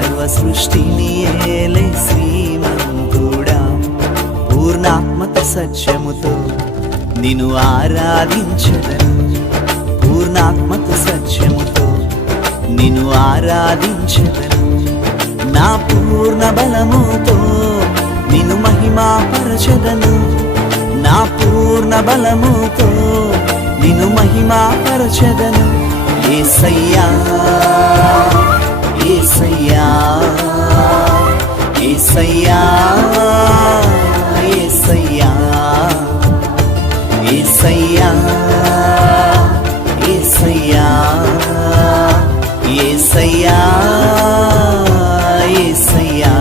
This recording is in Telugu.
సర్వ సృష్టిని ఏలే శ్రీమంతుడా, పూర్ణాత్మతో సత్యముతో నిన్ను ఆరాధించెదను, పూర్ణాత్మతో సత్యముతో నిన్ను ఆరాధించెదను. నా పూర్ణ బలముతో నిన్ను మహిమాపరచెదను, నా పూర్ణ బలముతో నిన్ను మహిమాపరచెదను. యేసయ్యా యేసయ్యా యేసయ్యా యేసయ్యా యేసయ్యా యేసయ్యా యేసయ్యా యేసయ్యా